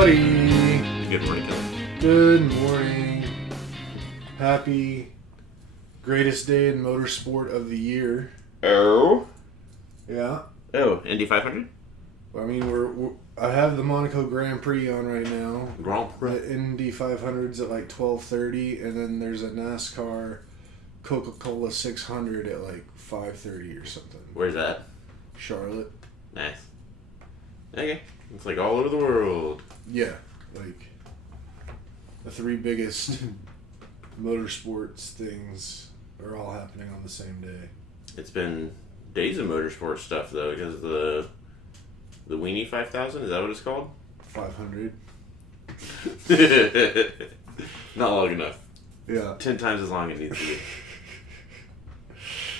everybody. Good morning, Kelly. Good morning. Happy greatest day in motorsport of the year. Oh. Yeah. Oh, Indy 500? I mean, I have the Monaco Grand Prix on right now. Grand Prix. The Indy 500's at like 12:30, and then there's a NASCAR Coca-Cola 600 at like 5:30 or something. Where's that? Charlotte. Nice. Okay. It's like all over the world. Yeah, like the three biggest motorsports things are all happening on the same day. It's been days of motorsport stuff, though, because the Weenie 5000, is that what it's called? 500. Not long enough. Yeah. 10 times as long it needs to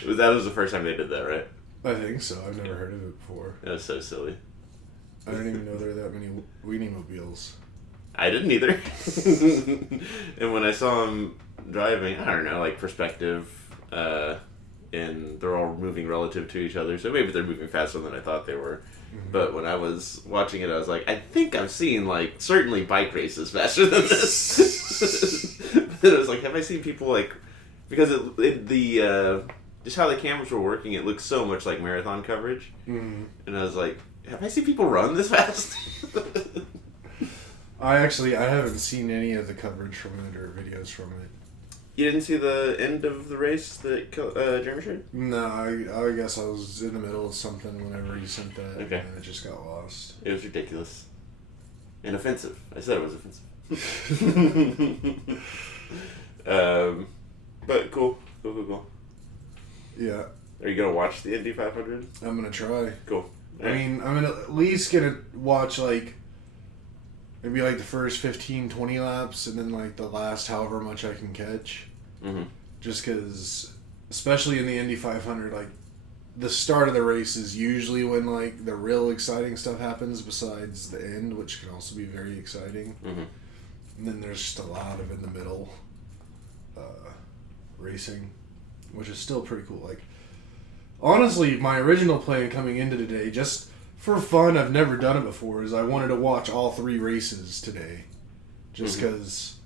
be. That was the first time they did that, right? I think so. I've never heard of it before. That was so silly. I didn't even know there were that many Weenie mobiles. I didn't either. And when I saw him driving, I don't know, like perspective, and they're all moving relative to each other, so maybe they're moving faster than I thought they were. Mm-hmm. But when I was watching it, I was like, I think I've seen, like, certainly bike races faster than this. And I was like, have I seen people, like, because just how the cameras were working, it looked so much like marathon coverage. Mm-hmm. And I was like, have I seen people run this fast? I haven't seen any of the coverage from it or videos from it. You didn't see the end of the race that Jeremy shared? No, I guess I was in the middle of something whenever you sent that, okay. And it just got lost. It was ridiculous. And offensive. I said it was offensive. But cool. Cool. Yeah. Are you going to watch the Indy 500? I'm going to try. Cool. I mean, I'm at least going to watch, like, maybe, like, the first 15, 20 laps, and then, like, the last however much I can catch. Mm-hmm. Just because, especially in the Indy 500, like, the start of the race is usually when, like, the real exciting stuff happens, besides the end, which can also be very exciting. Mm-hmm. And then there's just a lot of in the middle racing, which is still pretty cool. Like, honestly, my original plan coming into today, just for fun, I've never done it before, is I wanted to watch all three races today. Just because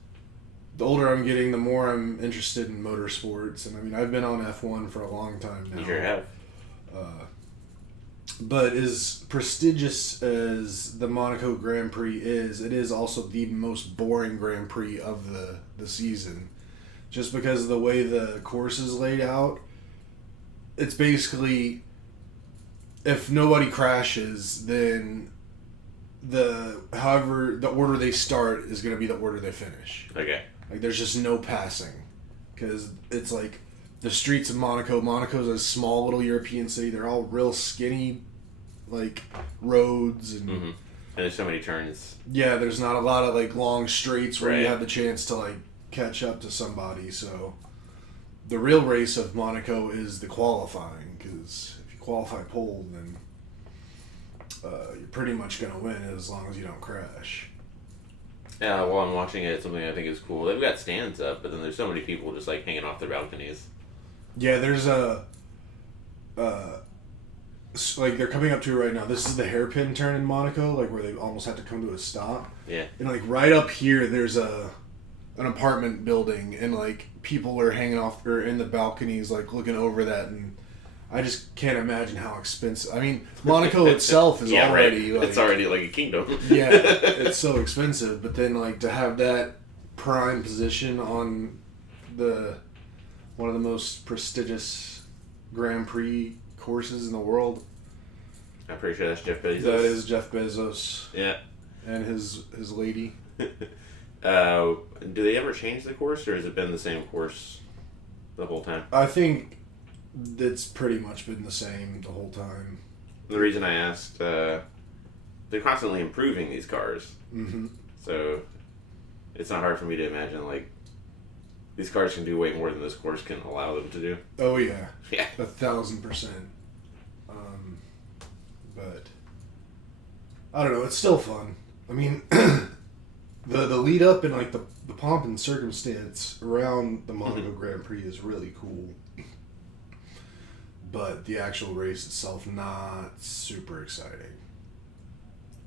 the older I'm getting, the more I'm interested in motorsports. And I mean, I've been on F1 for a long time now. You sure have. But as prestigious as the Monaco Grand Prix is, it is also the most boring Grand Prix of the season. Just because of the way the course is laid out. It's basically, if nobody crashes, then the order they start is going to be the order they finish. Okay. Like, there's just no passing. Because it's like the streets of Monaco. Monaco's a small little European city. They're all real skinny, like, roads. And mm-hmm. And there's so many turns. Yeah, there's not a lot of, like, long straights where you right. have the chance to, like, catch up to somebody. So the real race of Monaco is the qualifying, because if you qualify pole, then you're pretty much going to win as long as you don't crash. Yeah, while I'm watching it, something I think is cool. They've got stands up, but then there's so many people just, like, hanging off their balconies. Yeah, there's like, they're coming up to it right now. This is the hairpin turn in Monaco, like, where they almost have to come to a stop. Yeah. And, like, right up here, there's an apartment building, and, like, people are hanging off or in the balconies, like, looking over that, and I just can't imagine how expensive. I mean, Monaco itself is already right. like, it's already like a kingdom. Yeah, it's so expensive, but then, like, to have that prime position on one of the most prestigious Grand Prix courses in the world. I'm pretty sure that's Jeff Bezos. That is Jeff Bezos. Yeah. And his lady. Do they ever change the course, or has it been the same course the whole time? I think it's pretty much been the same the whole time. The reason I asked, they're constantly improving these cars. Mm-hmm. So it's not hard for me to imagine, like, these cars can do way more than this course can allow them to do. Oh, yeah. Yeah. 1,000%. But I don't know, it's still fun. I mean, the lead up and, like, the pomp and circumstance around the Monaco Grand Prix is really cool. But the actual race itself, not super exciting.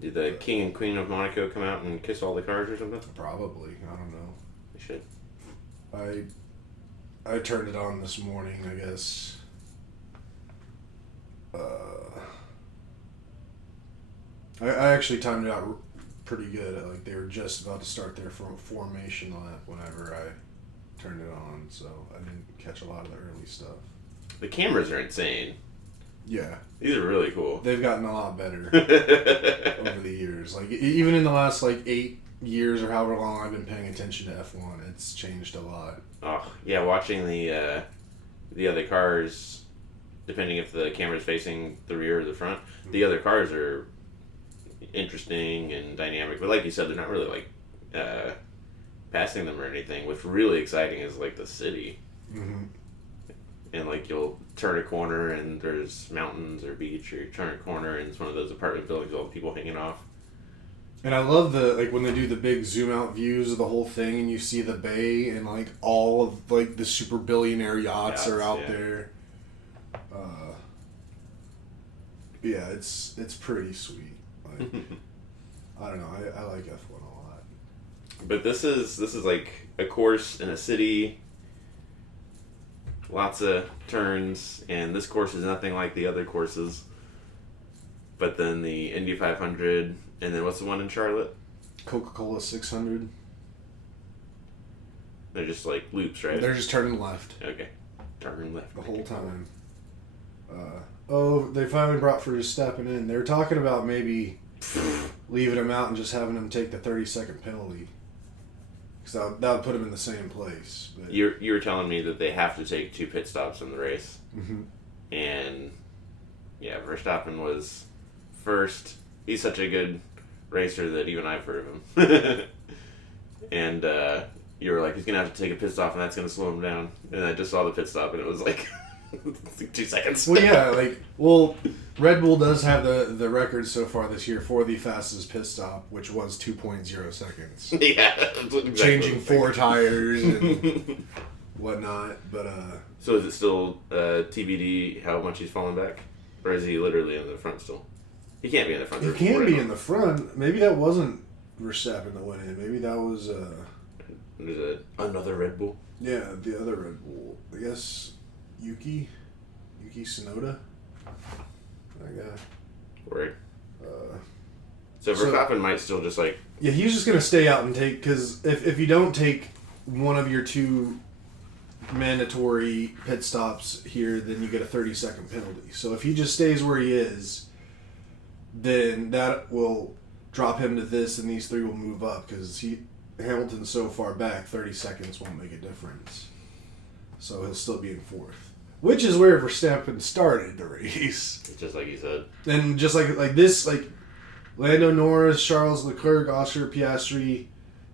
Did the King and Queen of Monaco come out and kiss all the cars or something? Probably. I don't know. They should. I turned it on this morning, I guess. I actually timed it out pretty good. Like they were just about to start their formation lap whenever I turned it on, so I didn't catch a lot of the early stuff. The cameras are insane. Yeah, These are really cool. they've gotten a lot better over the years. Like even in the last 8 years or however long I've been paying attention to F1, it's changed a lot. Oh yeah, watching the other cars, depending if the camera's facing the rear or the front, the other cars are interesting and dynamic. But like you said, they're not really passing them or anything. What's really exciting is the city. Mm-hmm. And you'll turn a corner and there's mountains or beach, or you turn a corner and it's one of those apartment buildings with all the people hanging off. And I love when they do the big zoom out views of the whole thing and you see the bay and all of the super billionaire yachts are out there. Yeah, it's pretty sweet. I don't know, I like F1 a lot. But this is a course in a city. Lots of turns, and this course is nothing like the other courses. But then the Indy 500, and then what's the one in Charlotte? Coca-Cola 600. They're just loops, right? They're just turning left. Okay. Turn left. The whole time. They finally brought Verstappen in. They were talking about maybe leaving him out and just having him take the 30-second penalty. Because that would put him in the same place. But You were telling me that they have to take 2 pit stops in the race. Mm-hmm. And, yeah, Verstappen was first. He's such a good racer that even I've heard of him. And you were like, he's going to have to take a pit stop and that's going to slow him down. And I just saw the pit stop and it was 2 seconds. Well, yeah, Red Bull does have the record so far this year for the fastest pit stop, which was 2.0 seconds. Yeah. Exactly changing 4 tires and whatnot, but So is it still TBD how much he's falling back? Or is he literally in the front still? He can't be in the front. he can be in the front. Maybe that wasn't Verstappen that went in. Maybe that was another Red Bull. yeah, the other Red Bull. I guess Yuki Tsunoda. That guy. Right. So Verstappen might still just yeah, he's just gonna stay out and take, because if you don't take one of your 2 mandatory pit stops here, then you get a 30-second penalty. So if he just stays where he is, then that will drop him to this, and these 3 will move up, because Hamilton's so far back, 30 seconds won't make a difference. So he'll still be in 4th. Which is where Verstappen started the race. just like you said. And just this, Lando Norris, Charles Leclerc, Oscar Piastri,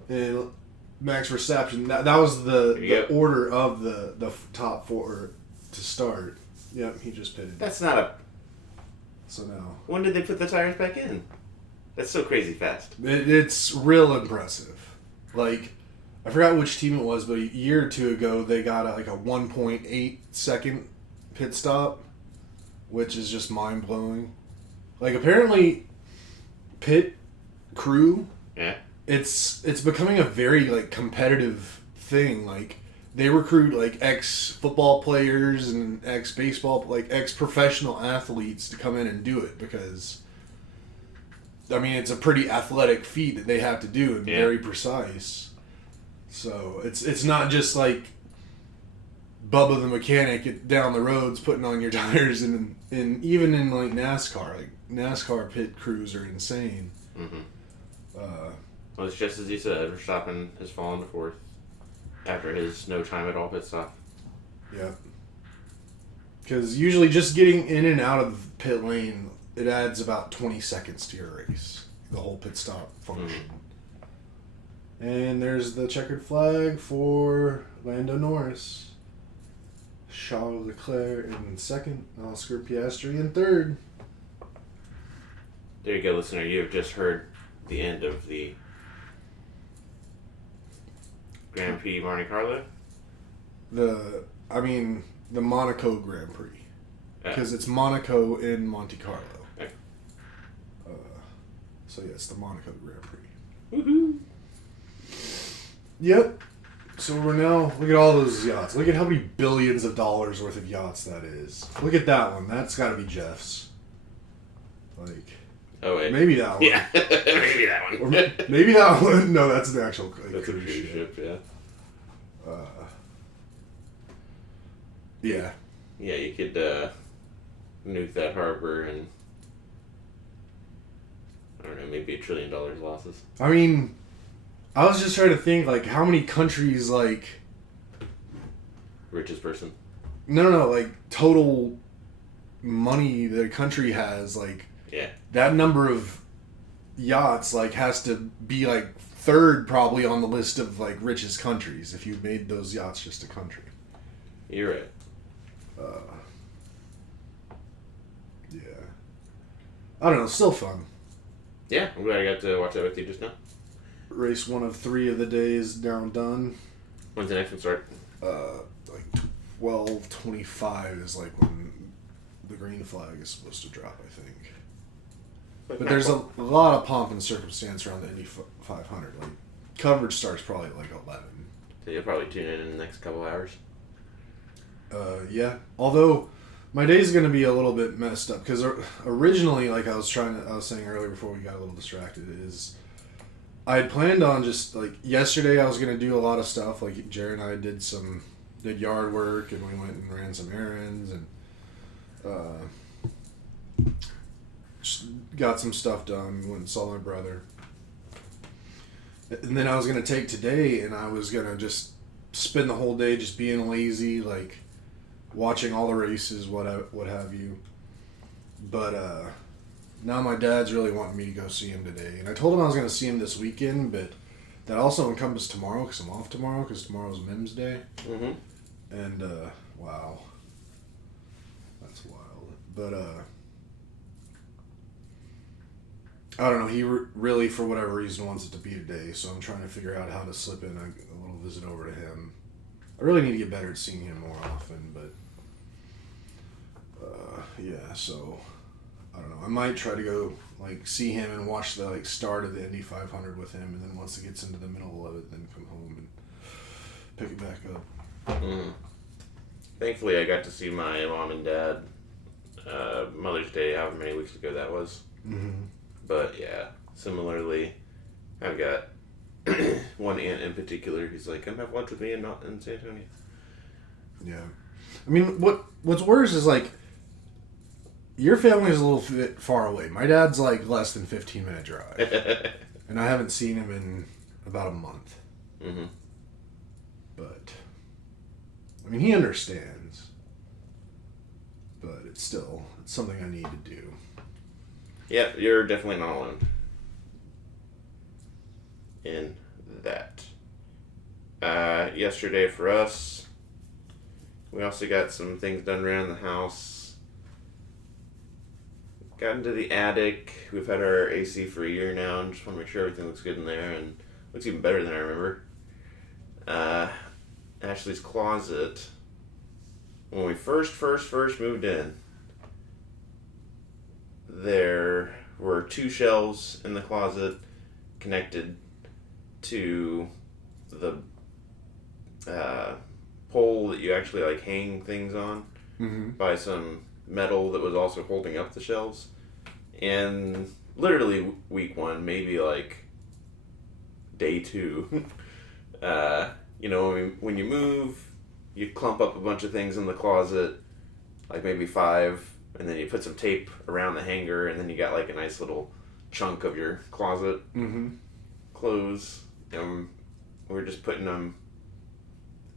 and Max Verstappen. That was the order of the top 4 to start. Yep, he just pitted. That's not a... So now... When did they put the tires back in? That's so crazy fast. It's real impressive. I forgot which team it was, but a year or 2 ago, they got a 1.8 second pit stop, which is just mind-blowing. Apparently, pit crew, yeah, it's becoming a very, competitive thing. They recruit, ex-football players and ex-baseball, ex-professional athletes to come in and do it, because, I mean, it's a pretty athletic feat that they have to do, and very precise. So it's not just Bubba the mechanic down the roads putting on your tires, and even in NASCAR, NASCAR pit crews are insane. Mm-hmm. Well, it's just as you said, Verstappen has fallen to 4th after his no time at all pit stop. Yeah. Because usually just getting in and out of the pit lane, it adds about 20 seconds to your race, the whole pit stop function. Mm-hmm. And there's the checkered flag for Lando Norris. Charles Leclerc in 2nd, Oscar Piastri in 3rd. There you go, listener. You have just heard the end of the Grand Prix Monte Carlo. The Monaco Grand Prix. Because it's Monaco in Monte Carlo. Okay. So yeah, it's the Monaco Grand Prix. Woohoo! Yep. So we're now, look at all those yachts. Look at how many billions of dollars worth of yachts that is. Look at that one. That's got to be Jeff's. Like, Oh wait, maybe that one. yeah, maybe that Or one. maybe that one. No, that's an actual That's a cruise ship, yeah. Yeah. Yeah, you could nuke that harbor and I don't know, maybe $1 trillion losses. I mean, I was just trying to think, like, how many countries, like... Richest person. No, like, total money the country has, like... Yeah. That number of yachts, like, has to be, like, third probably on the list of, like, richest countries if you made those yachts just a country. You're right. Yeah. I don't know, still fun. Yeah, I'm glad I got to watch that with you just now. Race 1 of 3 of the days now done. When's the next one start? Like 12:25 is like when the green flag is supposed to drop, I think. But there's a lot of pomp and circumstance around the Indy 500. Like, coverage starts probably at like 11. So you'll probably tune in the next couple hours. Yeah. Although my day's going to be a little bit messed up because originally, like I was saying earlier before we got a little distracted, is I had planned on just like yesterday I was going to do a lot of stuff. Like Jerry and I did yard work and we went and ran some errands and just got some stuff done. Went and saw my brother. And then I was going to take today and I was going to just spend the whole day just being lazy, like watching all the races, what have you. But now my dad's really wanting me to go see him today. And I told him I was going to see him this weekend, but that also encompasses tomorrow because I'm off tomorrow because tomorrow's Mims Day. Mm-hmm. And, wow. That's wild. But, I don't know. He really, for whatever reason, wants it to be today. So I'm trying to figure out how to slip in a little visit over to him. I really need to get better at seeing him more often, but yeah. So I don't know. I might try to go like see him and watch the like start of the Indy 500 with him, and then once it gets into the middle of it, then come home and pick it back up. Mm. Thankfully, I got to see my mom and dad Mother's Day, however many weeks ago that was. Mm-hmm. But yeah, similarly, I've got one aunt in particular who's like, come have lunch with me in San Antonio. Yeah. I mean, what's worse is like, your family is a little bit far away. My dad's like less than 15-minute drive. And I haven't seen him in about a month. Mm-hmm. But, I mean, he understands. But it's something I need to do. Yeah, you're definitely not alone in that. Yesterday for us, we also got some things done around the house. Got into the attic. We've had our AC for a year now and just want to make sure everything looks good in there and looks even better than I remember. Ashley's closet, when we first moved in, there were 2 shelves in the closet connected to the pole that you actually like hang things on by some metal that was also holding up the shelves. And literally week 1, maybe like day 2, when you move, you clump up a bunch of things in the closet, like maybe 5, and then you put some tape around the hanger, and then you got like a nice little chunk of your closet clothes. And we're just putting them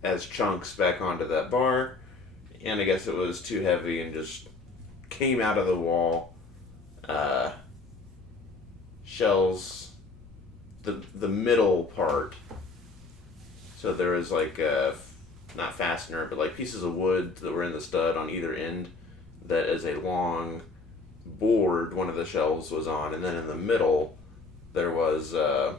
as chunks back onto that bar, and I guess it was too heavy and just came out of the wall. Shelves, the middle part. So there was like not fastener, but like pieces of wood that were in the stud on either end. That is a long board one of the shelves was on, and then in the middle there was a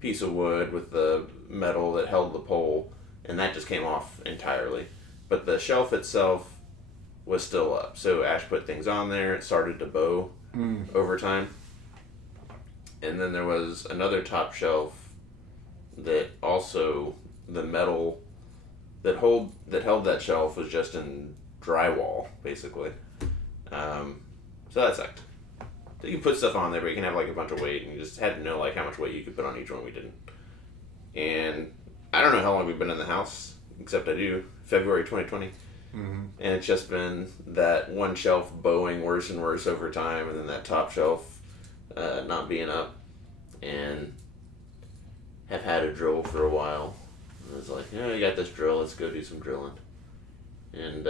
piece of wood with the metal that held the pole, and that just came off entirely. But the shelf itself was still up, so Ash put things on there. It started to bow over time. And then there was another top shelf that also the metal that held that shelf was just in drywall, basically. So that sucked. So you can put stuff on there, but you can have like a bunch of weight, and you just had to know like how much weight you could put on each one. We didn't. And I don't know how long we've been in the house, except I do February 2020. And it's just been that one shelf bowing worse and worse over time, and then that top shelf not being up, and have had a drill for a while. I was like, yeah, I got this drill, let's go do some drilling. And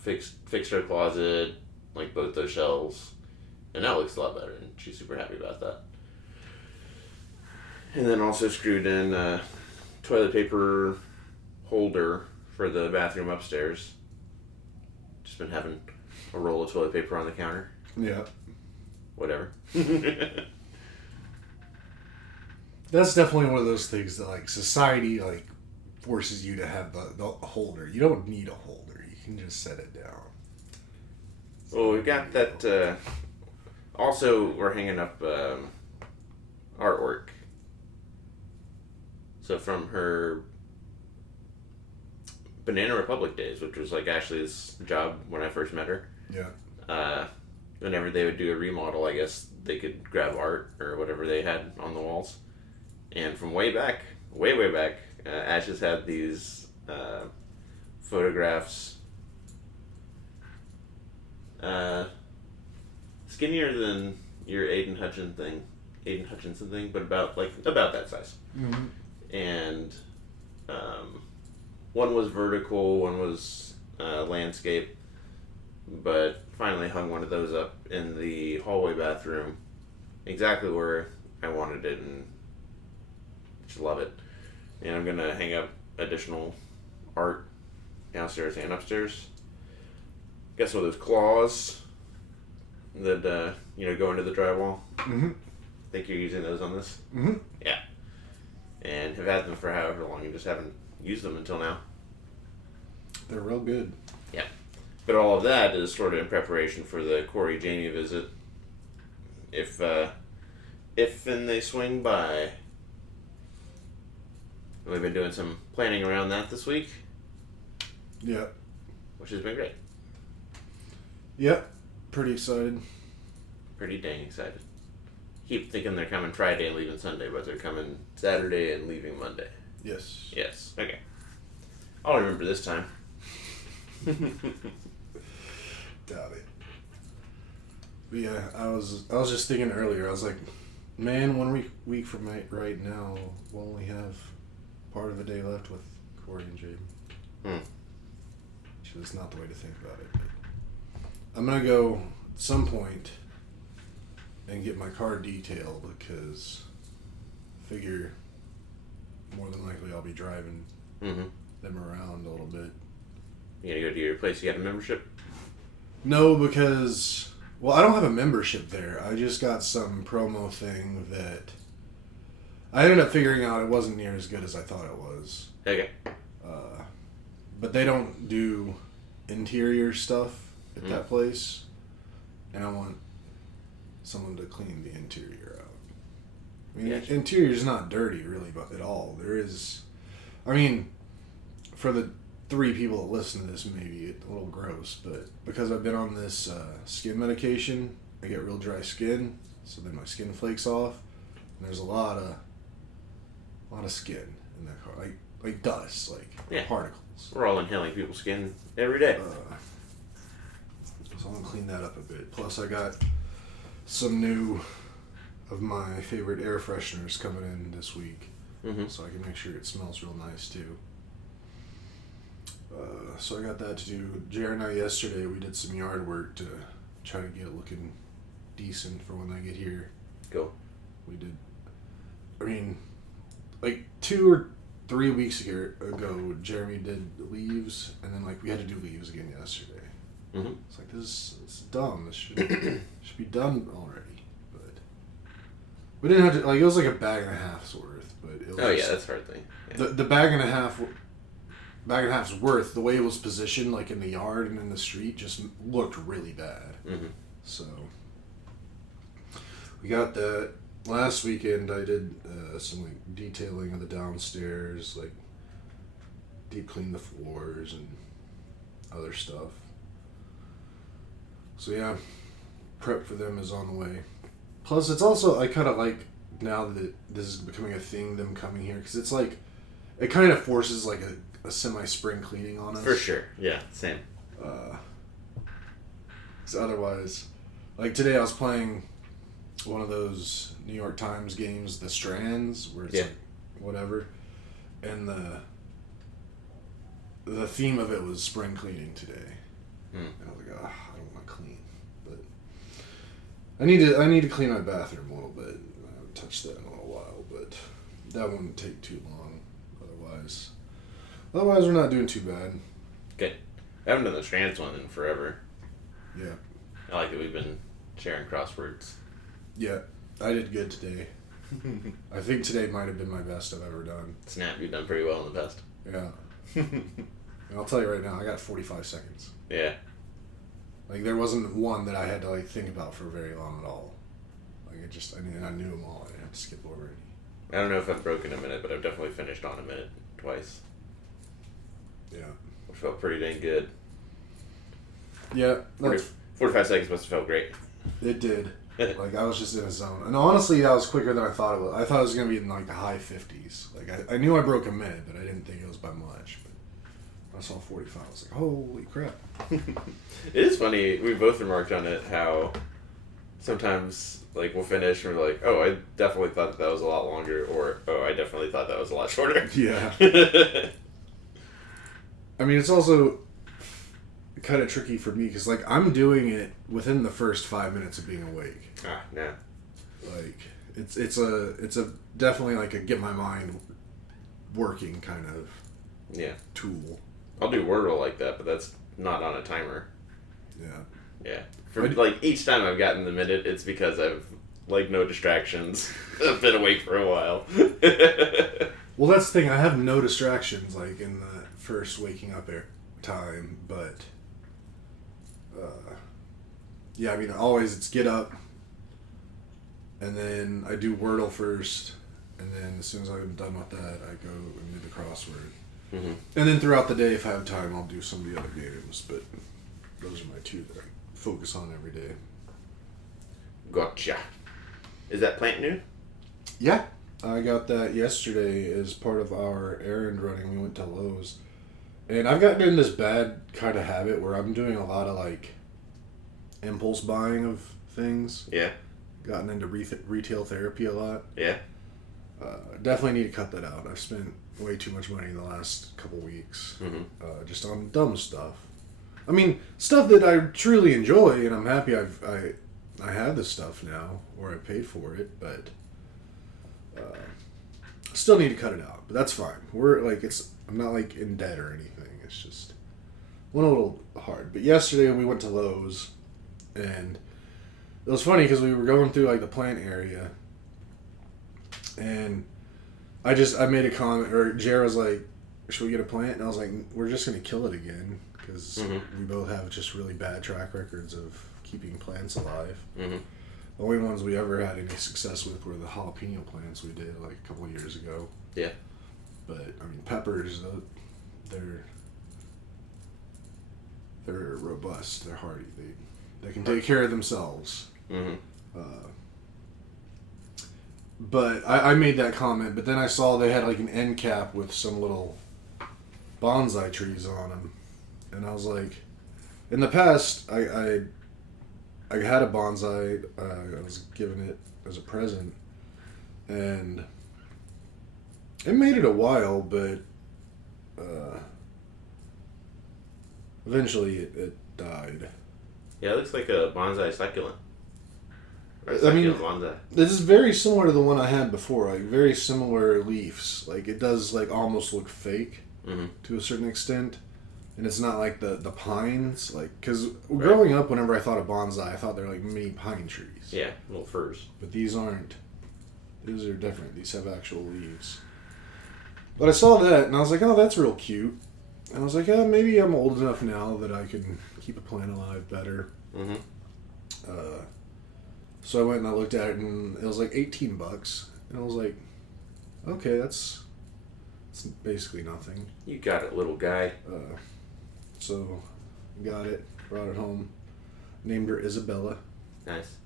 fixed her closet, like both those shelves, and that looks a lot better, and she's super happy about that. And then also screwed in a toilet paper holder for the bathroom upstairs. Just been having a roll of toilet paper on the counter. Yeah. Whatever. That's definitely one of those things that like society like forces you to have the holder. You don't need a holder. You can just set it down. Well, we've got that. Also, we're hanging up artwork. So from her Banana Republic days, which was like Ashley's job when I first met her. Yeah. Whenever they would do a remodel, I guess they could grab art or whatever they had on the walls. And from way back, Ash has had these photographs skinnier than your Aiden Hutchinson thing, but about that size. Mm-hmm. And one was vertical, one was landscape, but finally hung one of those up in the hallway bathroom, exactly where I wanted it, and just love it. And I'm gonna hang up additional art downstairs and upstairs. Got some of those claws that go into the drywall. Mm-hmm. Think you're using those on this? Mm-hmm. Yeah. And have had them for however long and just haven't used them until now. They're real good. Yeah. But all of that is sort of in preparation for the Corey Jamie visit. If and they swing by. We've been doing some planning around that this week. Yeah. Which has been great. Yep. Pretty excited. Pretty dang excited. Keep thinking they're coming Friday and leaving Sunday, but they're coming Saturday and leaving Monday. Yes. Yes. Okay. I'll remember this time. Doubt it. But yeah, I was just thinking earlier. I was like, man, 1 week from right now, we'll only have part of a day left with Corey and Jaden. Which is not the way to think about it. But I'm gonna go at some point and get my car detailed because I figure more than likely I'll be driving them around a little bit. You gotta go to your place. You got a membership? No, because I don't have a membership there. I just got some promo thing that I ended up figuring out it wasn't near as good as I thought it was. Okay. But they don't do interior stuff at that place, and I want someone to clean the interior out. I mean, the interior's not dirty really, but at all. There is, I mean, for the 3 people that listen to this, maybe it's a little gross, but because I've been on this skin medication, I get real dry skin, so then my skin flakes off, and there's a lot of skin in that car, like dust, like particles. We're all inhaling people's skin every day. So I'm gonna clean that up a bit. Plus, I got some new of my favorite air fresheners coming in this week, so I can make sure it smells real nice too. So I got that to do. Jared and I yesterday we did some yard work to try to get it looking decent for when I get here. Cool. We did. I mean, like 2 or 3 weeks ago, Jeremy did leaves, and then like we had to do leaves again yesterday. It's like this is dumb. This should be done already, but we didn't have to. Like it was like a bag and a half's worth, but it was. Oh yeah, that's a hard thing. Yeah. The bag and a half's worth. The way it was positioned, like in the yard and in the street, just looked really bad. So We got that. Last weekend I did some like detailing of the downstairs, like deep clean the floors and other stuff. So yeah, prep for them is on the way. Plus, it's also, I kind of like now that this is becoming a thing, them coming here, because it's like, it kind of forces like a semi-spring cleaning on us. For sure. Yeah, same. Because otherwise, like today I was playing one of those New York Times games, The Strands, where it's like whatever, and the theme of it was spring cleaning today. And I was like, I don't want to clean, but I need to clean my bathroom a little bit. I haven't touched that in a little while, but that wouldn't take too long. Otherwise, we're not doing too bad. Good. I haven't done the Strands one in forever. Yeah. I like that we've been sharing crosswords. Yeah, I did good today. I think today might have been my best I've ever done. Snap, you've done pretty well in the past. Yeah. And I'll tell you right now, I got 45 seconds. Yeah. Like, there wasn't one that I had to, like, think about for very long at all. Like, I knew them all. I didn't have to skip over any. I don't know if I've broken a minute, but I've definitely finished on a minute twice. Yeah. Which felt pretty dang good. Yeah. 45 seconds must have felt great. It did. Like, I was just in a zone. And honestly, that was quicker than I thought it was. I thought it was going to be in, like, the high 50s. Like, I knew I broke a minute, but I didn't think it was by much. But I saw 45. I was like, holy crap. It is funny. We both remarked on it how sometimes, like, we'll finish and we're like, oh, I definitely thought that was a lot longer, or, oh, I definitely thought that was a lot shorter. Yeah. I mean, it's also kind of tricky for me because, like, I'm doing it within the first 5 minutes of being awake. Yeah. Like, it's a definitely like a get my mind working kind of tool. I'll do Wordle like that, but that's not on a timer. Yeah. Yeah. Like, each time I've gotten the minute, it's because I've, like, no distractions. I've been awake for a while. Well, that's the thing. I have no distractions, like, in the first waking up time, but yeah, I mean, always it's get up, and then I do Wordle first, and then as soon as I'm done with that, I go and do the crossword. Mm-hmm. And then throughout the day, if I have time, I'll do some of the other games, but those are my two that I focus on every day. Gotcha. Is that plant new? Yeah, I got that yesterday as part of our errand running. We went to Lowe's. And I've gotten in this bad kind of habit where I'm doing a lot of, like, impulse buying of things. Yeah. Gotten into retail therapy a lot. Yeah. Definitely need to cut that out. I've spent way too much money in the last couple weeks. Mm-hmm. Just on dumb stuff. I mean, stuff that I truly enjoy, and I'm happy I have this stuff now, or I paid for it, but still need to cut it out. But that's fine. I'm not, like, in debt or anything. It's just went a little hard. But yesterday we went to Lowe's, and it was funny because we were going through, like, the plant area, and I made a comment, or Jared was like, should we get a plant? And I was like, we're just going to kill it again, because we both have just really bad track records of keeping plants alive. Mm-hmm. The only ones we ever had any success with were the jalapeno plants we did, like, a couple of years ago. Yeah. But, I mean, peppers, they're robust. They're hardy. They can take care of themselves. Mm-hmm. But I made that comment, but then I saw they had, like, an end cap with some little bonsai trees on them. And I was like, in the past, I had a bonsai. I was given it as a present. And it made it a while, but eventually it died. Yeah, it looks like a bonsai succulent. Bonsai. This is very similar to the one I had before. Like, very similar leaves. Like, it does, like, almost look fake to a certain extent. And it's not like the pines. Like, because growing up, whenever I thought of bonsai, I thought they're like mini pine trees. Yeah, little firs. But these aren't. These are different. These have actual leaves. But I saw that, and I was like, oh, that's real cute. And I was like, oh, maybe I'm old enough now that I can keep a plant alive better. Mm-hmm. So I went and I looked at it, and it was like $18, and I was like, okay, it's basically nothing. You got it, little guy. So got it, brought it home, named her Isabella. Nice.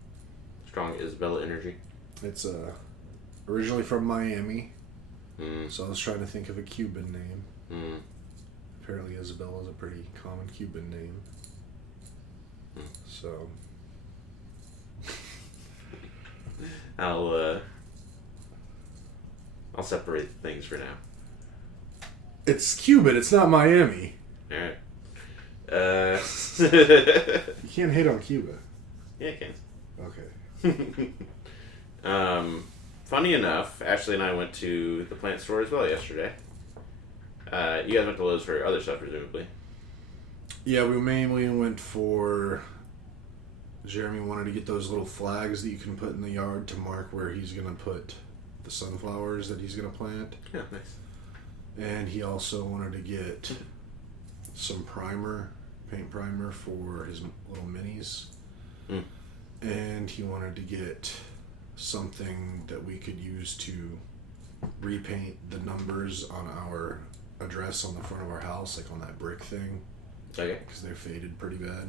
Strong Isabella energy. It's originally from Miami, Mm. so I was trying to think of a Cuban name. Mm. Apparently Isabella is a pretty common Cuban name. Mm. So I'll separate things for now. it's Cuban, it's not Miami. Alright. You can't hate on Cuba. Yeah, I Okay. can. Funny enough, Ashley and I went to the plant store as well yesterday. You guys went to Lowe's for other stuff, presumably. Yeah, we mainly went for... Jeremy wanted to get those little flags that you can put in the yard to mark where he's going to put the sunflowers that he's going to plant. Yeah, nice. And he also wanted to get some primer, paint primer for his little minis. Mm. And he wanted to get something that we could use to repaint the numbers on our address on the front of our house, like on that brick thing, Okay. because they're faded pretty bad.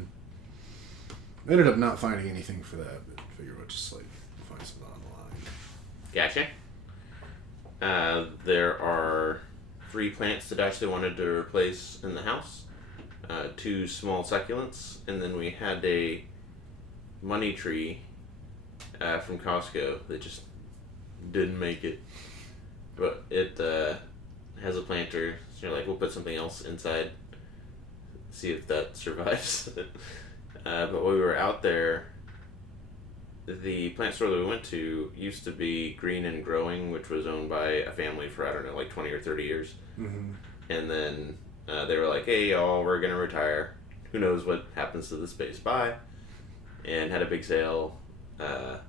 I ended up not finding anything for that, but figured we'll just like find something online. Gotcha. There are 3 plants that Ashley wanted to replace in the house. 2 small succulents, and then we had a money tree from Costco that just didn't make it. But it has a planter, so you're like, we'll put something else inside, see if that survives. But when we were out there, the plant store that we went to used to be Green and Growing, which was owned by a family for, I don't know, like 20 or 30 years. Mm-hmm. And then they were like, hey, y'all, we're going to retire. Who knows what happens to the space? Bye. And had a big sale that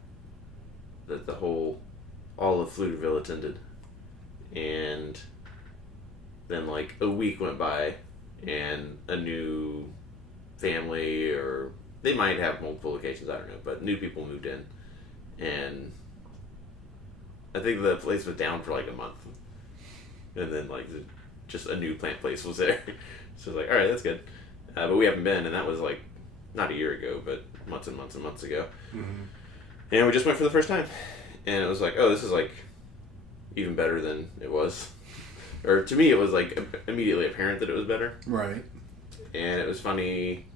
all of Pflugerville attended. And then like a week went by and a new family, or they might have multiple locations, I don't know, but new people moved in. And I think the place was down for like a month. And then like just a new plant place was there. So I was like, alright, that's good. But we haven't been, and that was like not a year ago, but months and months and months ago. Mm-hmm. And we just went for the first time. And it was like, oh, this is like even better than it was. Or to me, it was like immediately apparent that it was better. Right. And it was funny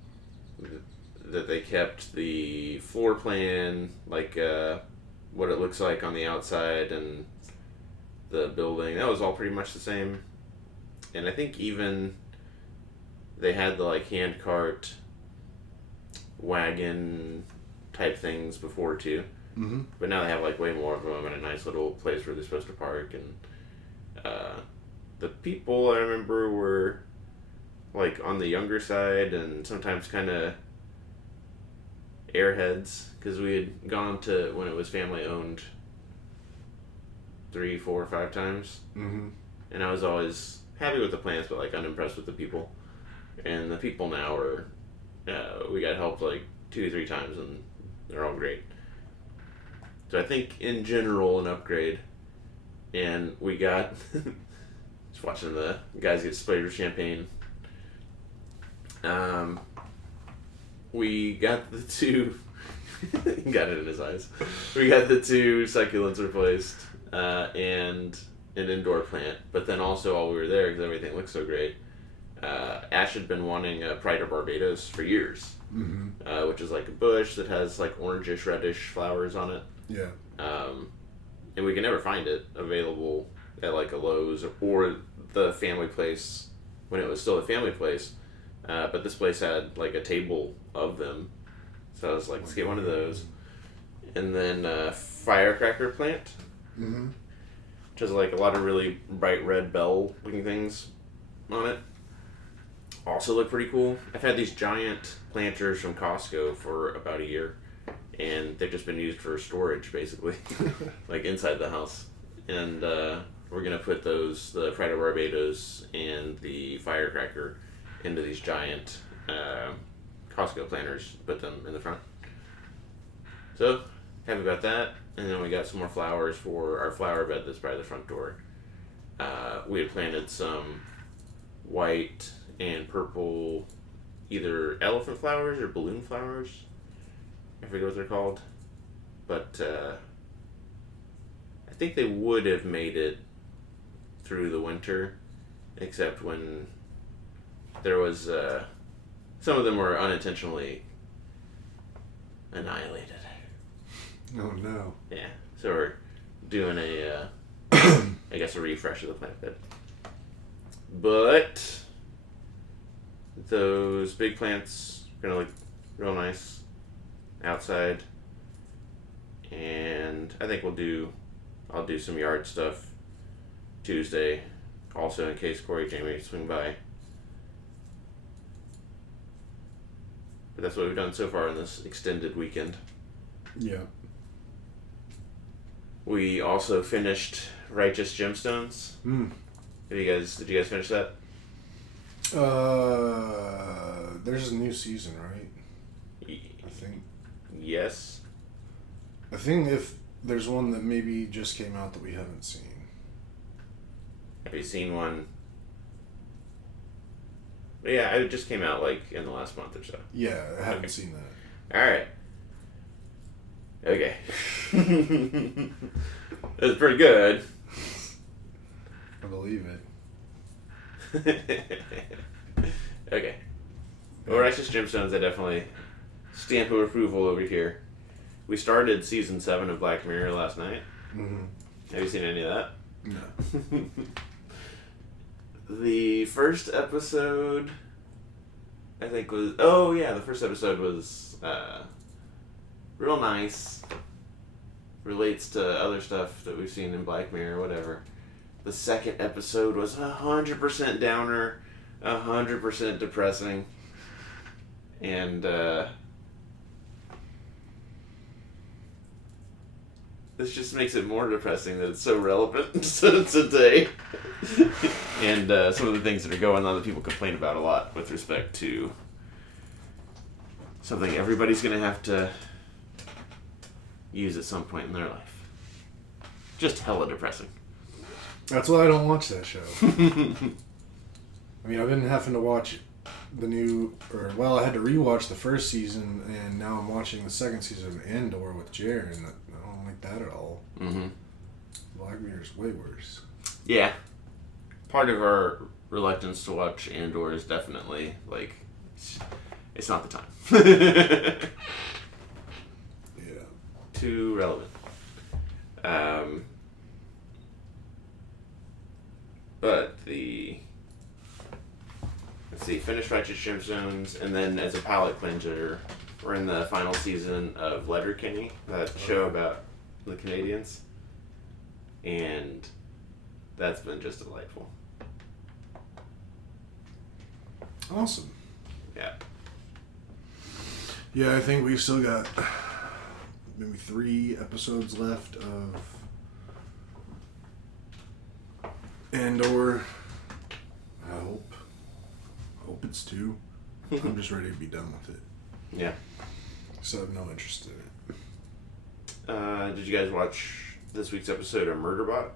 that they kept the floor plan, like what it looks like on the outside, and the building. That was all pretty much the same. And I think even they had the like hand cart wagon type things before too. Mm-hmm. But now they have like way more of them and a nice little place where they're supposed to park. And the people I remember were like on the younger side and sometimes kind of airheads, because we had gone to when it was family owned 3, 4, 5 times. Mm-hmm. And I was always happy with the plants, but like unimpressed with the people. And the people now are, we got helped like 2 or 3 times, and they're all great. So I think in general an upgrade. And we got just watching the guys get sprayed with champagne. We got the 2 got it in his eyes. We got the 2 succulents replaced, and an indoor plant. But then also while we were there, because everything looked so great, Ash had been wanting a Pride of Barbados for years, Mm-hmm. which is like a bush that has like orangish, reddish flowers on it. Yeah. And we can never find it available at like a Lowe's or the family place when it was still a family place. But this place had like a table of them. So I was like, let's get one of those. And then firecracker plant, Mm-hmm. which has like a lot of really bright red bell looking things on it. Also look pretty cool. I've had these giant planters from Costco for about a year, and they've just been used for storage basically, like inside the house. And we're gonna put those, the Pride of Barbados and the firecracker, into these giant Costco planters, put them in the front. So happy about that. And then we got some more flowers for our flower bed that's by the front door. We had planted some white and purple, either elephant flowers or balloon flowers. I forget what they're called. But I think they would have made it through the winter, except when there was some of them were unintentionally annihilated. Oh no. Yeah, so we're doing a I guess a refresh of the plant bed. But those big plants are gonna look real nice outside, and I think I'll do some yard stuff Tuesday, also in case Corey Jamie swing by. But that's what we've done so far in this extended weekend. Yeah. We also finished Righteous Gemstones. Did you guys finish that? There's a new season, right? I think. Yes. I think if there's one that maybe just came out that we haven't seen. Have you seen one? Yeah, it just came out like in the last month or so. Yeah, I haven't seen that. Alright. Okay. It was pretty good. I believe it. Okay. Well, Righteous Gemstones, I definitely stamp of approval over here. We started season 7 of Black Mirror last night. Mm-hmm. Have you seen any of that? No. The first episode, I think was... Oh, yeah, the first episode was real nice. Relates to other stuff that we've seen in Black Mirror, whatever. The second episode was 100% downer, 100% depressing. And, this just makes it more depressing that it's so relevant to today. And some of the things that are going on that people complain about a lot with respect to something everybody's going to have to use at some point in their life. Just hella depressing. That's why I don't watch that show. I mean, I've been having to watch the new, I had to rewatch the first season, and now I'm watching the second season of Andor with Jaren, and I don't like that at all. Mm-hmm. Black Mirror's way worse. Yeah. Part of our reluctance to watch Andor is definitely, like, it's not the time. Yeah. Too relevant. But let's see, finish Righteous Gemstones, and then as a palate cleanser, we're in the final season of Letterkenny, that show about the Canadians, and that's been just delightful. Awesome. Yeah. Yeah, I think we've still got maybe 3 episodes left of Andor. I hope it's 2. I'm just ready to be done with it. Yeah. So I have no interest in it. Did you guys watch this week's episode of Murderbot?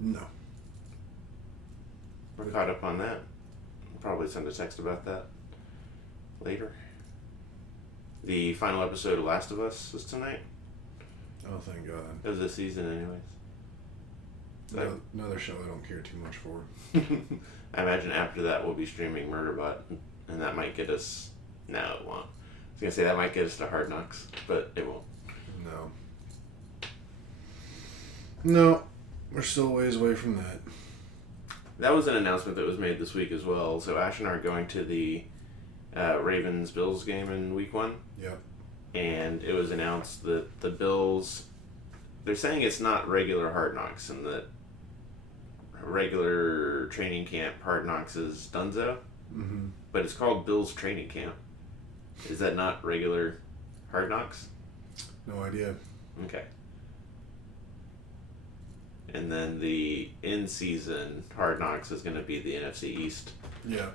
No. We're caught up on that. I'll probably send a text about that later. The final episode of Last of Us is tonight. Oh, thank God. It was this season anyways. No, another show I don't care too much for. I imagine after that we'll be streaming Murderbot, and that might get us... No, it won't. I was going to say that might get us to Hard Knocks, but it won't. No. No. We're still a ways away from that. That was an announcement that was made this week as well. So Ash and I are going to the Ravens-Bills game in week 1. Yep. And it was announced that the Bills... They're saying it's not regular Hard Knocks, and that regular training camp Hard Knocks is Dunzo. Mm-hmm. But it's called Bills Training Camp. Is that not regular Hard Knocks? No idea. Okay. And then the in-season Hard Knocks is going to be the NFC East. Yeah.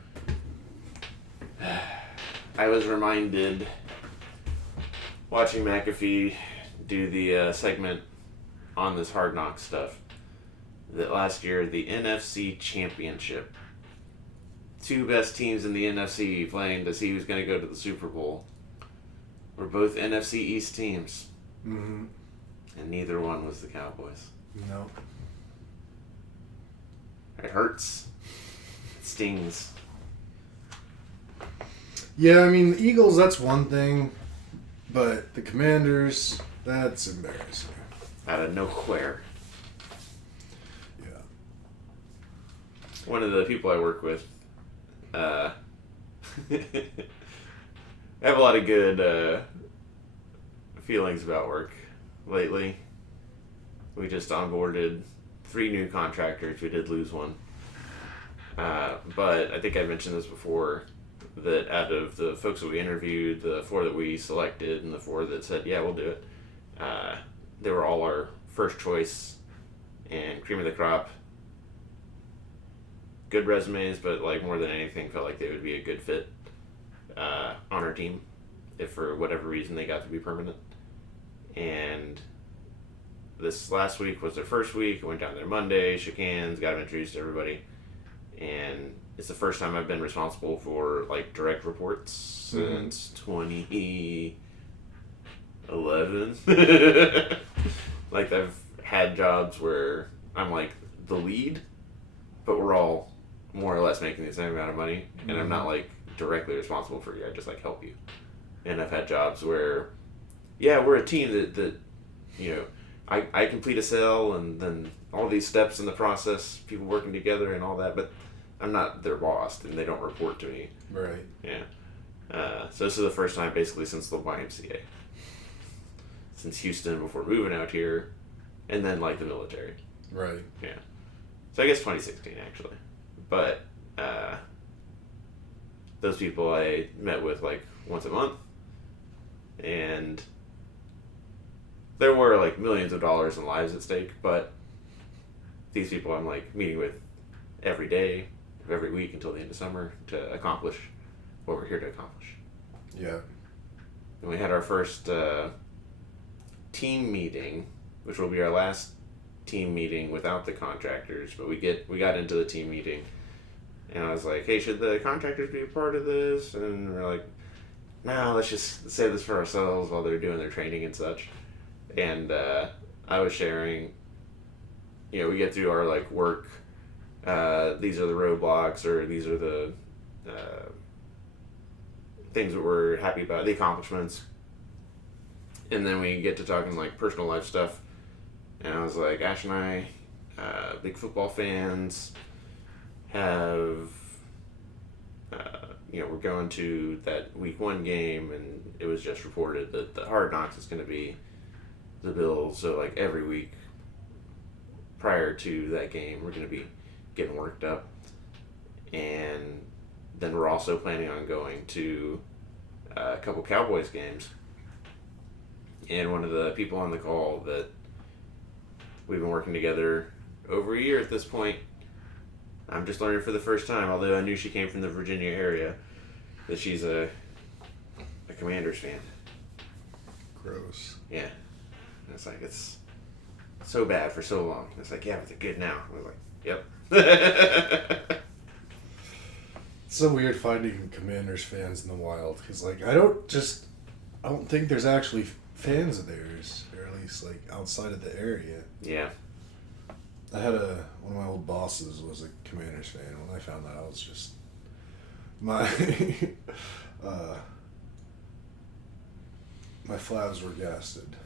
I was reminded, watching McAfee do the segment on this Hard Knocks stuff. That last year, the NFC Championship, 2 best teams in the NFC playing to see who's going to go to the Super Bowl, were both NFC East teams. Mm-hmm. And neither one was the Cowboys. No. It hurts. It stings. Yeah, I mean, the Eagles, that's one thing. But the Commanders, that's embarrassing. Out of nowhere. Yeah. One of the people I work with, I have a lot of good feelings about work lately. We just onboarded 3 new contractors. We did lose one. But I think I mentioned this before, that out of the folks that we interviewed, the 4 that we selected and the 4 that said, yeah, we'll do it, they were all our first choice and cream of the crop. Good resumes, but like more than anything, felt like they would be a good fit on our team if for whatever reason they got to be permanent. And this last week was their first week. I went down there Monday, shook hands, got them introduced to everybody, and it's the first time I've been responsible for like direct reports since 2011. Like I've had jobs where I'm like the lead, but we're all more or less making the same amount of money, and I'm not like directly responsible for you. I just like help you. And I've had jobs where, yeah, we're a team that you know, I complete a sale and then all these steps in the process, people working together and all that, but I'm not their boss and they don't report to me. Right. Yeah. So this is the first time basically since the YMCA. Since Houston before moving out here, and then like the military. Right. Yeah. So I guess 2016 actually. But those people I met with like once a month, and there were like millions of dollars in lives at stake, but these people I'm like meeting with every day of every week until the end of summer to accomplish what we're here to accomplish. Yeah. And we had our first team meeting, which will be our last team meeting without the contractors, but we got into the team meeting and I was like, hey, should the contractors be a part of this? And we're like, no, let's just save this for ourselves while they're doing their training and such. And I was sharing, you know, we get through our like work, these are the roadblocks or these are the things that we're happy about, the accomplishments. And then we get to talking like personal life stuff. And I was like, Ash and I, big football fans, have, you know, we're going to that week 1 game, and it was just reported that the Hard Knocks is going to be the Bills. So like every week prior to that game, we're going to be getting worked up. And then we're also planning on going to a couple Cowboys games. And one of the people on the call that we've been working together over a year at this point, I'm just learning for the first time, although I knew she came from the Virginia area, that she's a Commanders fan. Gross. Yeah. And it's like, it's so bad for so long. It's like, yeah, but they're good now. I was like, yep. It's so weird finding Commanders fans in the wild, because like I don't think there's actually fans of theirs, or at least like outside of the area. Yeah. I had one of my old bosses was a Commanders fan. When I found that, I was just my my flavs were gasted.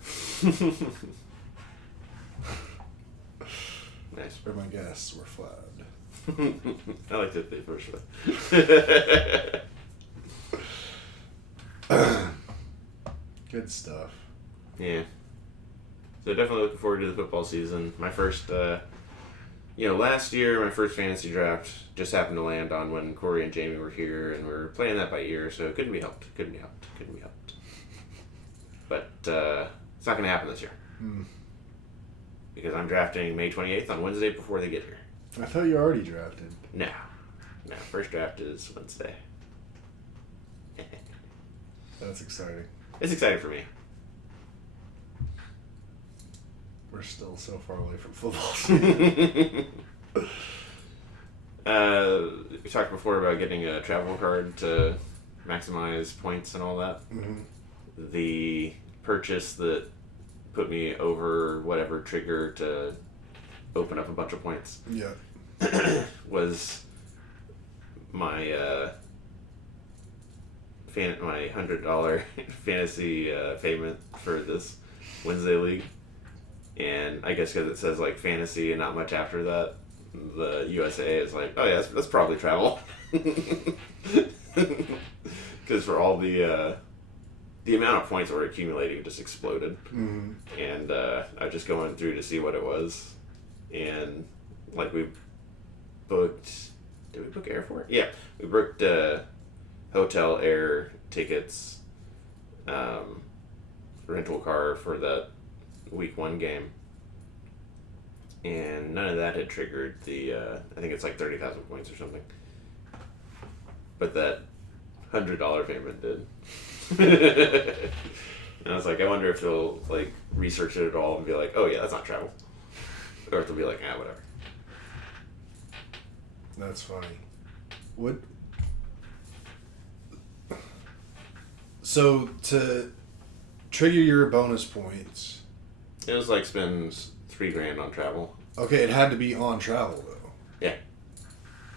Nice. Or my gas were flabbed. I like that the first one. Good stuff. Yeah. So definitely looking forward to the football season. My first, last year, my first fantasy draft just happened to land on when Corey and Jamie were here, and we were playing that by ear, so it couldn't be helped. But it's not going to happen this year. Because I'm drafting May 28th on Wednesday before they get here. I thought you already drafted. No, first draft is Wednesday. That's exciting. It's exciting for me. We're still so far away from football. We talked before about getting a travel card to maximize points and all that. Mm-hmm. The purchase that put me over whatever trigger to open up a bunch of points Yeah. was my my $100 fantasy payment for this Wednesday league, and I guess because it says like fantasy and not much after that, the USA is like, oh yeah, that's probably travel, because for all the amount of points we're accumulating just exploded, and I was just going through to see what it was, and like we booked. Did we book air for it? Yeah, we booked hotel, air, tickets, rental car for that week 1 game, and none of that had triggered the I think it's like 30,000 points or something, but that $100 payment did. And I was like, I wonder if they'll like research it at all and be like, oh yeah, that's not travel, or if they'll be like, ah, whatever. That's funny. What? So to trigger your bonus points, It was like spend $3,000 on travel. okay, it had to be on travel though. Yeah.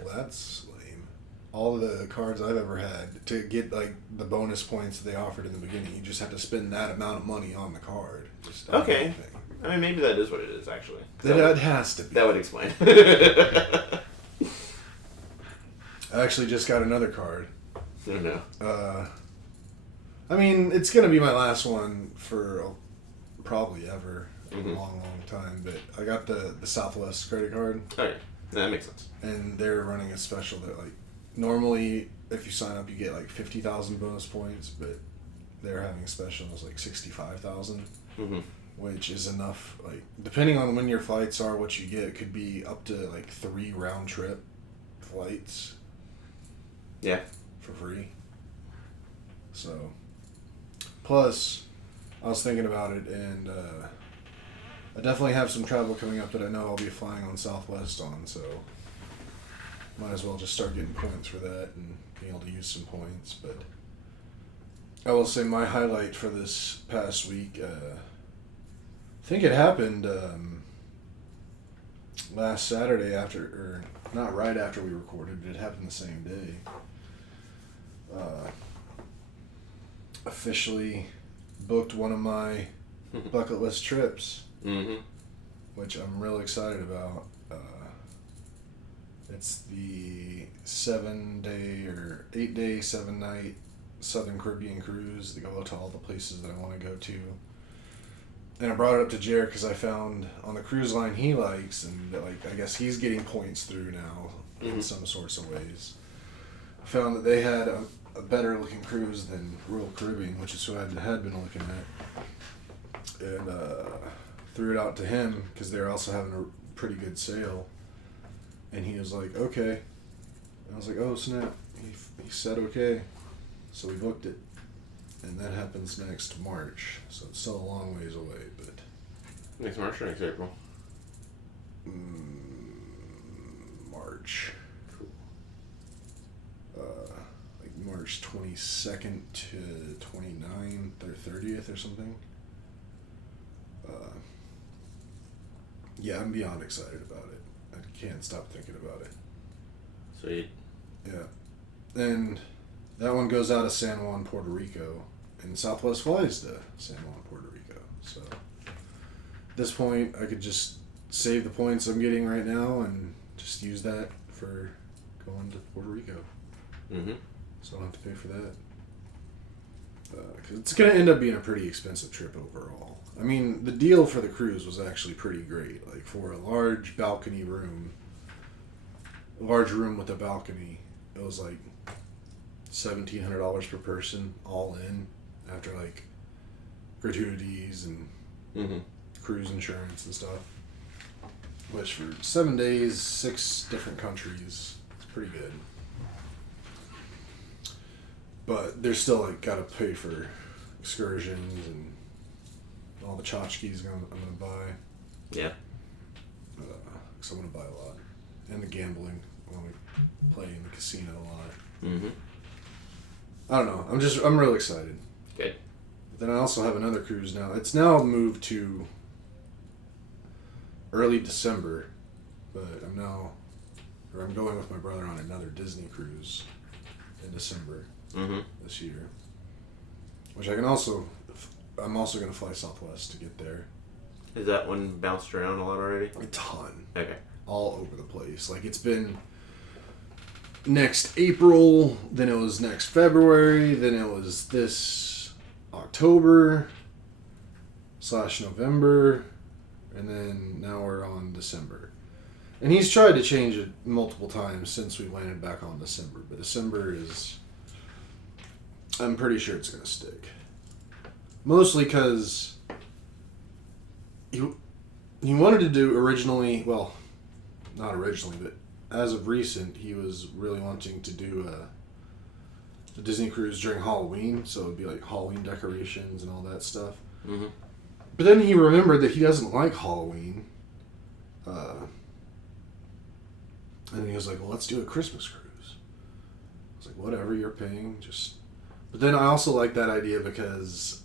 Well, that's lame. All of the cards I've ever had to get like the bonus points that they offered in the beginning, you just have to spend that amount of money on the card. Just on Okay. anything. I mean, maybe that is what it is actually. That has to be. That would explain. I actually just got another card. I don't know. I mean, it's gonna be my last one for probably ever, a Mhm. long time. But I got the Southwest credit card, Oh yeah, that makes sense. and they're running a special that like normally if you sign up you get like 50,000 bonus points, but they're having a special that's like 65,000, Mm-hmm. which is enough. Like depending on when your flights are, what you get, it could be up to like 3 round trip flights. Yeah. For free. So, plus, I was thinking about it, and I definitely have some travel coming up that I know I'll be flying on Southwest on, so might as well just start getting points for that and being able to use some points. But I will say my highlight for this past week, I think it happened last Saturday after, or not right after we recorded, but it happened the same day. Officially booked one of my bucket list trips, Mm-hmm. which I'm real excited about. It's the 7-day or 8-day, 7-night Southern Caribbean cruise to go to all the places that I want to go to. And I brought it up to Jared because I found on the cruise line he likes, and like I guess he's getting points through now in some sorts of ways. I found that they had a better looking cruise than Royal Caribbean, which is who I had been looking at, and threw it out to him because they're also having a pretty good sale, and he was like, okay, and I was like, oh snap, he said okay, so we booked it, and that happens next March, so it's still a long ways away, but Next March or next April? March. Like March 22nd to 29th or 30th or something. Yeah, I'm beyond excited about it. I can't stop thinking about it. Sweet. Yeah. And that one goes out of San Juan, Puerto Rico, and Southwest flies to San Juan, Puerto Rico. So at this point, I could just save the points I'm getting right now and just use that for going to Puerto Rico. Mm-hmm. So I don't have to pay for that. 'Cause it's going to end up being a pretty expensive trip overall. I mean, the deal for the cruise was actually pretty great. Like, for a large balcony room, a large room with a balcony, it was like $1,700 per person, all in, after like gratuities and Mm-hmm. cruise insurance and stuff. Which for 7 days, 6 different countries, it's pretty good. But they're still like gotta pay for excursions and all the tchotchkes I'm gonna buy. Yeah. Because I want to buy a lot. And the gambling. I want to play in the casino a lot. Mm-hmm. I don't know. I'm real excited. Good. But then I also have another cruise now. It's now moved to early December, but I'm going with my brother on another Disney cruise in December this year. Which I'm also going to fly Southwest to get there. Is that one bounced around a lot already? A ton. Okay. All over the place. Like, it's been next April, then it was next February, then it was this October / November, and then now we're on December. And he's tried to change it multiple times since we landed back on December, but December is... I'm pretty sure it's going to stick. Mostly because he wanted to do originally, well, not originally, but as of recent, he was really wanting to do a Disney cruise during Halloween, so it'd be like Halloween decorations and all that stuff. Mm-hmm. But then he remembered that he doesn't like Halloween. And he was like, well, let's do a Christmas cruise. I was like, whatever, you're paying, just... But then I also like that idea because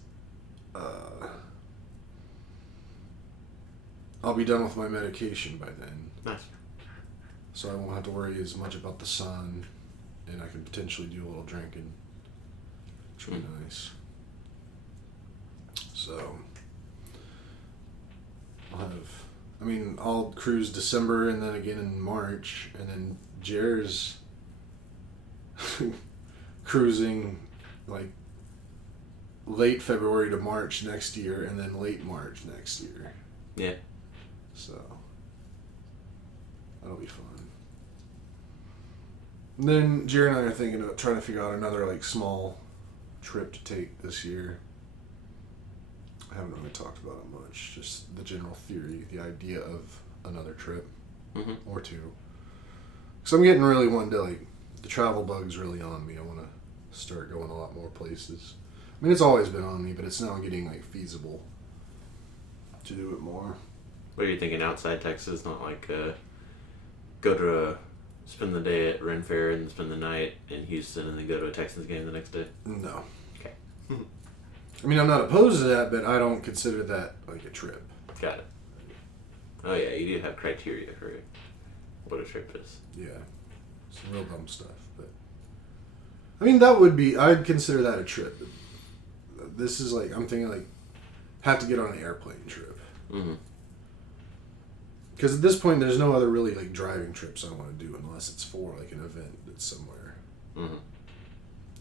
I'll be done with my medication by then. Nice. So I won't have to worry as much about the sun, and I can potentially do a little drinking, which would be nice. So I'll cruise December and then again in March, and then Jer's cruising like late February to March next year, and then late March next year. Yeah. So that'll be fun. And then Jerry and I are thinking of trying to figure out another like small trip to take this year. I haven't really talked about it much. Just the general theory, the idea of another trip or two. Because I'm getting really wanting to, like, the travel bug's really on me. I want to start going a lot more places. I mean, it's always been on me, but it's now getting like feasible to do it more. What are you thinking outside Texas? Not like go to spend the day at Ren Fair and spend the night in Houston and then go to a Texans game the next day? No. Okay. I mean, I'm not opposed to that, but I don't consider that like a trip. Got it. Oh yeah, you do have criteria for what a trip is. Yeah. Some real dumb stuff, but I mean, I'd consider that a trip. This is like, I'm thinking like, have to get on an airplane trip. Mm-hmm. Because at this point, there's no other really like driving trips I want to do unless it's for like an event that's somewhere. Mm-hmm.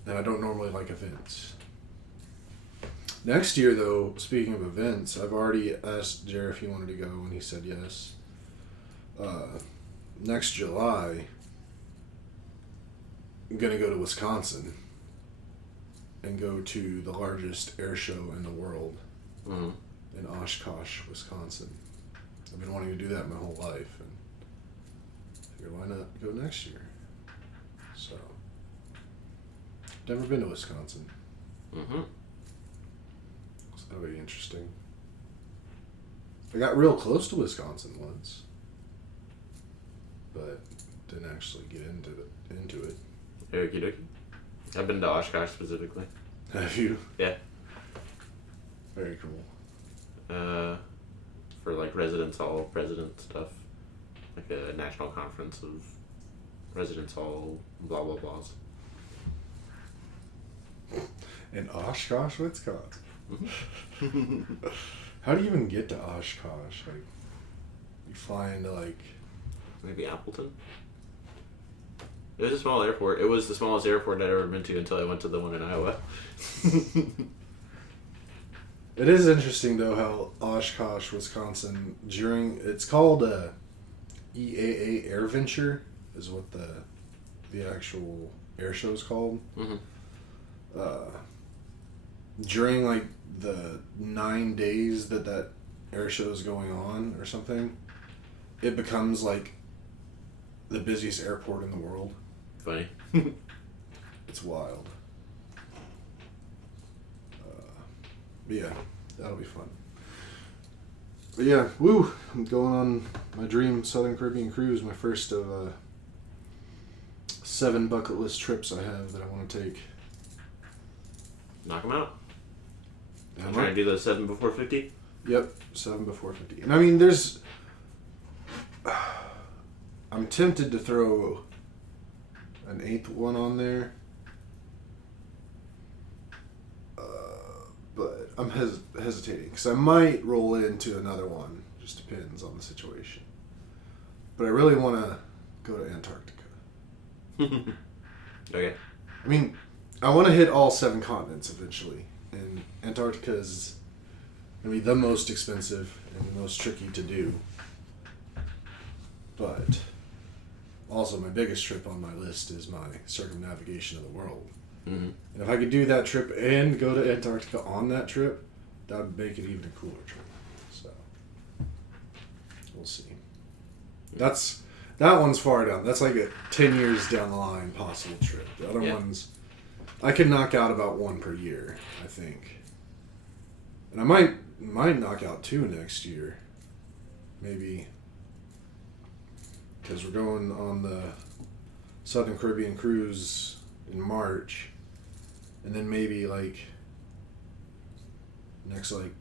And I don't normally like events. Next year, though, speaking of events, I've already asked Jared if he wanted to go, and he said yes. Next July, I'm going to go to Wisconsin and go to the largest air show in the world in Oshkosh, Wisconsin. I've been wanting to do that my whole life, and I figured why not go next year? So, never been to Wisconsin. Mm-hmm. So that'll be interesting. I got real close to Wisconsin once, but didn't actually get into it. Okie dokie. I've been to Oshkosh specifically. Have you? Yeah. Very cool. For like residence hall president stuff, like a national conference of residence hall blah blah blahs. In Oshkosh, Wisconsin. Mm-hmm. How do you even get to Oshkosh? Like, you fly into like Maybe Appleton. It was a small airport. It was the smallest airport I'd ever been to until I went to the one in Iowa. It is interesting though how Oshkosh, Wisconsin, it's called EAA Air Venture is what the actual air show is called. Mm-hmm. During like the 9 days that air show is going on or something, it becomes like the busiest airport in the world. Funny. It's wild. But yeah, that'll be fun. But yeah, woo! I'm going on my dream Southern Caribbean cruise, my first of 7 bucket list trips I have that I want to take. Knock them out. Yeah, I'm trying to do those 7 before 50. Yep, 7 before 50. And I mean, there's... I'm tempted to throw an 8th one on there. But I'm hesitating because I might roll into another one. Just depends on the situation. But I really want to go to Antarctica. Okay. I mean, I want to hit all 7 continents eventually. And Antarctica is going to be the most expensive and the most tricky to do. But also my biggest trip on my list is my circumnavigation of the world. Mm-hmm. And if I could do that trip and go to Antarctica on that trip, that would make it even a cooler trip. So, we'll see. That one's far down. That's like a 10 years down the line possible trip. The other ones, I could knock out about 1 per year, I think. And I might knock out 2 next year. Maybe. Because we're going on the Southern Caribbean cruise in March. And then maybe like next like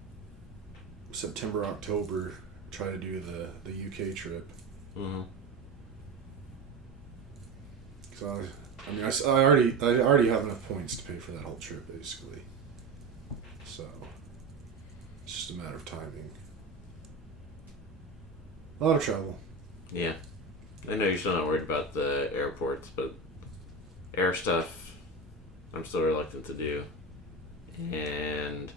September, October, try to do the UK trip. Mm-hmm. So I already have enough points to pay for that whole trip basically. So it's just a matter of timing. A lot of travel. Yeah. I know you're still not worried about the airports, but air stuff I'm still reluctant to do. And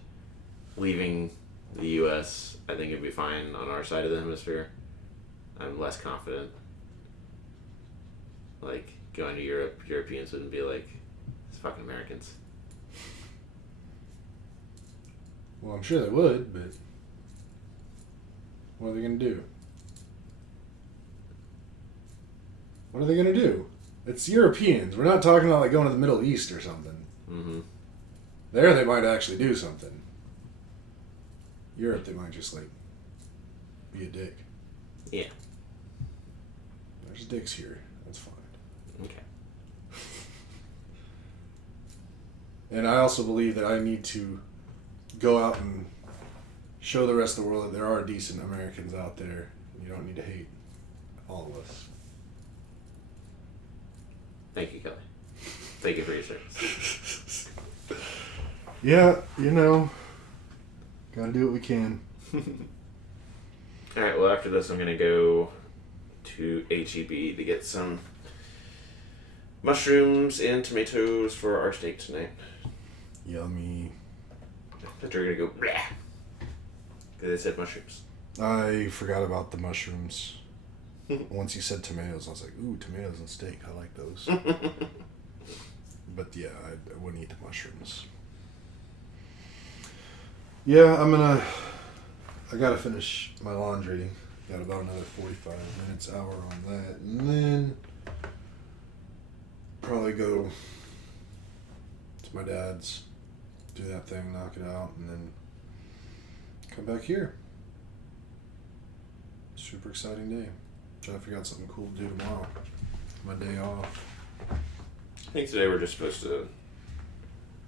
leaving the U.S., I think it'd be fine on our side of the hemisphere. I'm less confident. Like, going to Europe, Europeans wouldn't be like, it's fucking Americans. Well, I'm sure they would, but what are they going to do? What are they going to do? It's Europeans. We're not talking about like going to the Middle East or something. Mm-hmm. There they might actually do something. Europe, they might just like be a dick. Yeah. There's dicks here. That's fine. Okay. And I also believe that I need to go out and show the rest of the world that there are decent Americans out there. You don't need to hate all of us. Thank you, Kelly. Thank you for your service. Yeah, you know, gotta do what we can. Alright, well, after this, I'm going to go to HEB to get some mushrooms and tomatoes for our steak tonight. Yummy. But you're going to go, bleh. Because they said mushrooms. I forgot about the mushrooms. Once you said tomatoes, I was like, ooh, tomatoes and steak. I like those. But yeah, I wouldn't eat the mushrooms. Yeah, I gotta finish my laundry. Got about another 45 minutes, hour on that. And then probably go to my dad's, do that thing, knock it out, and then come back here. Super exciting day. Trying to figure out something cool to do tomorrow. My day off. I think today we're just supposed to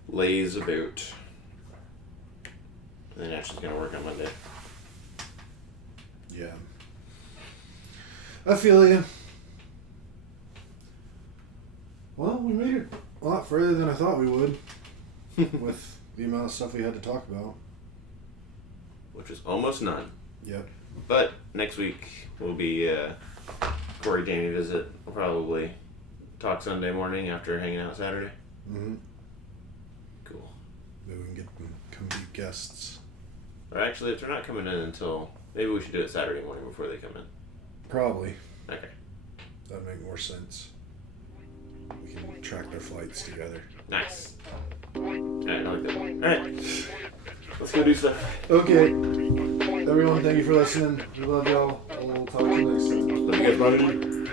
laze about. And then Ashley's going to work on Monday. Yeah. I feel you. Well, we made it a lot further than I thought we would. With the amount of stuff we had to talk about. Which is almost none. Yep. But next week will be Corey Danny visit. We'll probably talk Sunday morning after hanging out Saturday. Mm-hmm. Cool. Maybe we can get them come be guests. Or actually, if they're not coming in until... Maybe we should do it Saturday morning before they come in. Probably. Okay. That'd make more sense. We can track their flights together. Nice. Alright, I like that. Alright. Let's go do stuff. Okay. Everyone, thank you for listening. We love y'all. And we'll talk to you next time. Love you guys, brother.